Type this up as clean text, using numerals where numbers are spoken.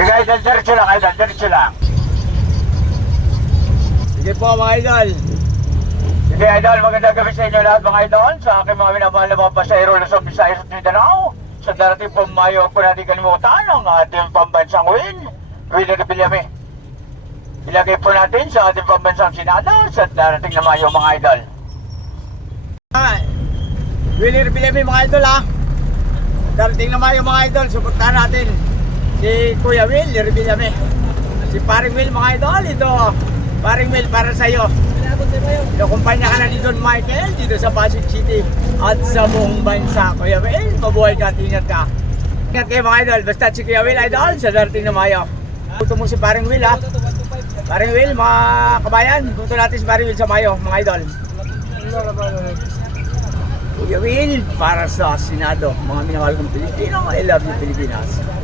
Sige, idol, diretso lang, idol, diretso lang. Sige po mga idol. Sige, idol, magandang gabi sa inyo lahat mga idol. Sa aking mga minamahal na mga pasahero Luzon, Visayas at Mindanao. Sa darating pong Mayo, huwag po natin kalimutan ang ating pambansang Willie Revillame. Ilagay po natin sa ating pambansang Senado sa darating na Mayo mga idol. Willie Revillame mga idol ha. Darating naman yung mga idol, suportahan natin si Kuya Will Revillame. Si Paring Will mga idol, ito Paring Will para sa iyo. Kumpanya ka na ni Don Michael dito sa Pasig City at sa buong bansa. Kuya Will, mabuhay ka at ingat ka. Ingat kayo mga idol, basta si Kuya Will idol sa darating na Mayo. Buto mo si Paring Will ha. Paring Will, mga kabayan, buto natin si Paring Will sa Mayo mga idol. Kuya Will, para sa Senado, mga minamahal kong Pilipino, I love you Pilipinas.